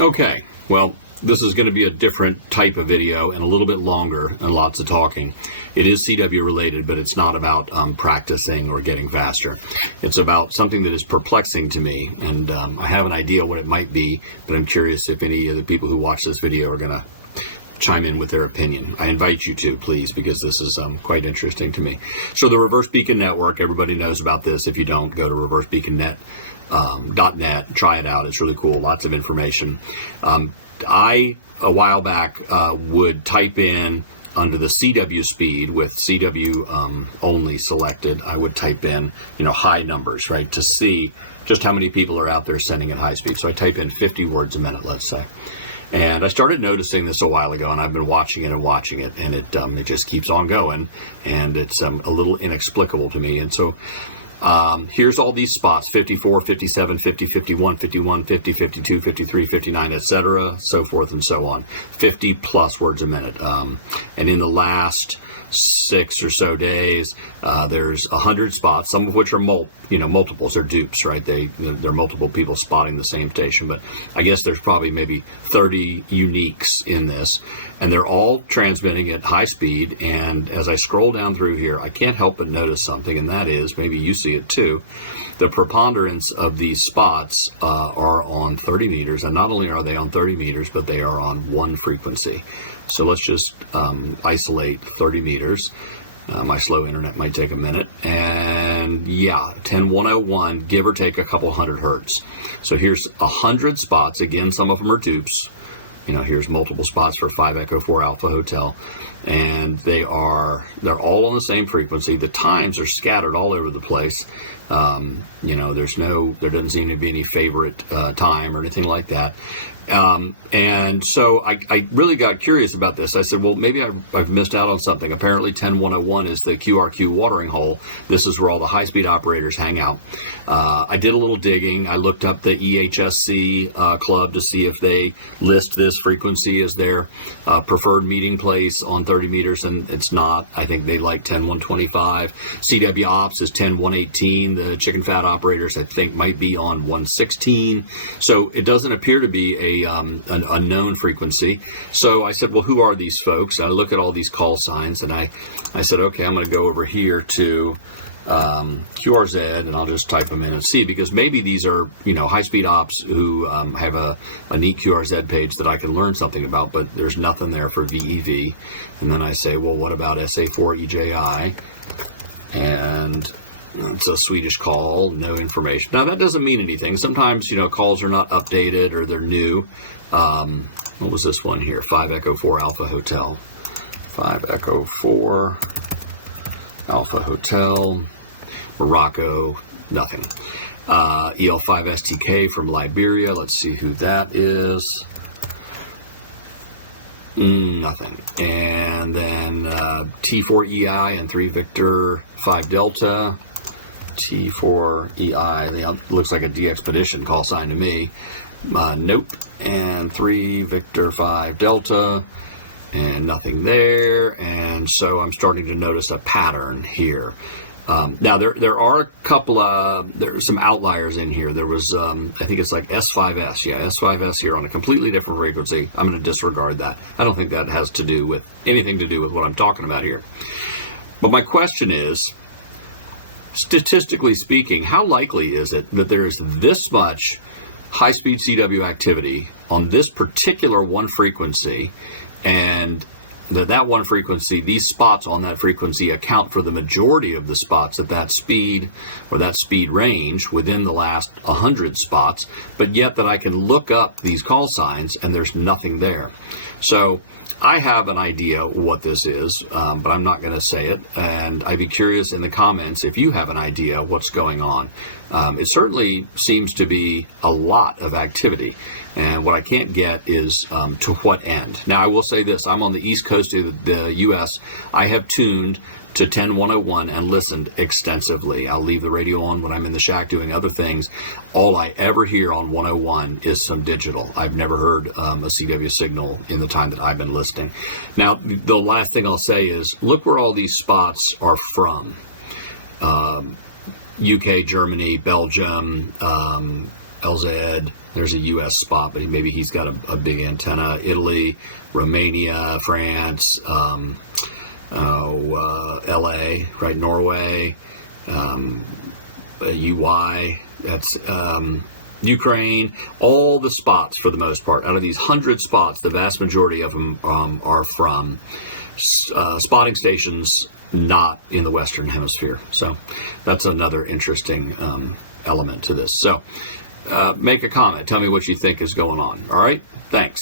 Okay, well, this is going to be a different type of video and a little bit longer and lots of talking. It is CW related, but it's not about practicing or getting faster. It's about something that is perplexing to me, and I have an idea what it might be, but I'm curious if any of the people who watch this video are going to chime in with their opinion. I invite you to, please, because this is quite interesting to me. So the Reverse Beacon Network, everybody knows about this. If you don't, go to reversebeaconnet.net, try it out. It's really cool, lots of information. I, a while back, would type in under the CW speed with CW only selected. I would type in, high numbers, right, to see just how many people are out there sending at high speed. So I type in 50 words a minute, let's say. And I started noticing this a while ago, and I've been watching it, and it just keeps on going, and it's a little inexplicable to me. And so here's all these spots: 54, 57, 50, 51, 51, 50, 52, 53, 59, etc., so forth and so on. 50 plus words a minute. And in the last 6 or so days, there's 100 spots, some of which are multiples. They're dupes, right? They're multiple people spotting the same station, but I guess there's probably maybe 30 uniques in this, and they're all transmitting at high speed. And as I scroll down through here, I can't help but notice something, and that is, maybe you see it too, the preponderance of these spots are on 30 meters, and not only are they on 30 meters, but they are on one frequency. So let's just isolate 30 meters. My slow internet might take a minute. And yeah, 10101, give or take a couple hundred hertz. So here's 100 spots. Again, some of them are dupes. Here's multiple spots for 5 Echo 4 Alpha Hotel. And they're all on the same frequency. The times are scattered all over the place. There doesn't seem to be any favorite time or anything like that. And so I really got curious about this. I said, well, maybe I've missed out on something. Apparently 10101 is the QRQ watering hole. This is where all the high-speed operators hang out. I did a little digging. I looked up the EHSC club to see if they list this frequency as their preferred meeting place on 30 meters, and it's not. I think they like 10125. CW Ops is 10118. The chicken fat operators, I think, might be on 116. So it doesn't appear to be a known frequency. So I said, well, who are these folks? I look at all these call signs, and I said, okay, I'm going to go over here to QRZ, and I'll just type them in and see, because maybe these are high-speed ops who have a neat QRZ page that I can learn something about, but there's nothing there for VEV. And then I say, well, what about SA4EJI? And it's a Swedish call, no information. Now, that doesn't mean anything. Sometimes, calls are not updated or they're new. What was this one here? 5 Echo 4 Alpha Hotel. 5 Echo 4 Alpha Hotel. Morocco, nothing. EL5STK from Liberia. Let's see who that is. Nothing. And then T4EI and 3 Victor 5 Delta. T4EI, looks like a DXpedition call sign to me. Nope. And 3 Victor 5 Delta, and nothing there. And so I'm starting to notice a pattern here. Now there are a couple there's some outliers in here. There was I think it's like S5S, S5S here on a completely different frequency. I'm going to disregard that. I don't think that has anything to do with what I'm talking about here. But my question is, statistically speaking, how likely is it that there is this much high-speed CW activity on this particular one frequency, and that one frequency, these spots on that frequency account for the majority of the spots at that speed or that speed range within the last 100 spots, but yet that I can look up these call signs and there's nothing there? So I have an idea what this is, but I'm not going to say it, and I'd be curious in the comments if you have an idea what's going on. It certainly seems to be a lot of activity, and what I can't get is to what end. Now, I will say this: I'm on the east coast of the U.S. I have tuned to 10101 and listened extensively. I'll leave the radio on when I'm in the shack doing other things. All I ever hear on 101 is some digital. I've never heard a CW signal in the time that I've been listening. Now, the last thing I'll say is, look where all these spots are from. UK, Germany, Belgium, LZ. There's a U.S. spot, but maybe he's got a big antenna. Italy, Romania, France, LA, right? Norway, UI. That's Ukraine. All the spots, for the most part, out of these 100 spots, the vast majority of them are from spotting stations not in the Western Hemisphere. So that's another interesting element to this. So make a comment. Tell me what you think is going on. All right? Thanks.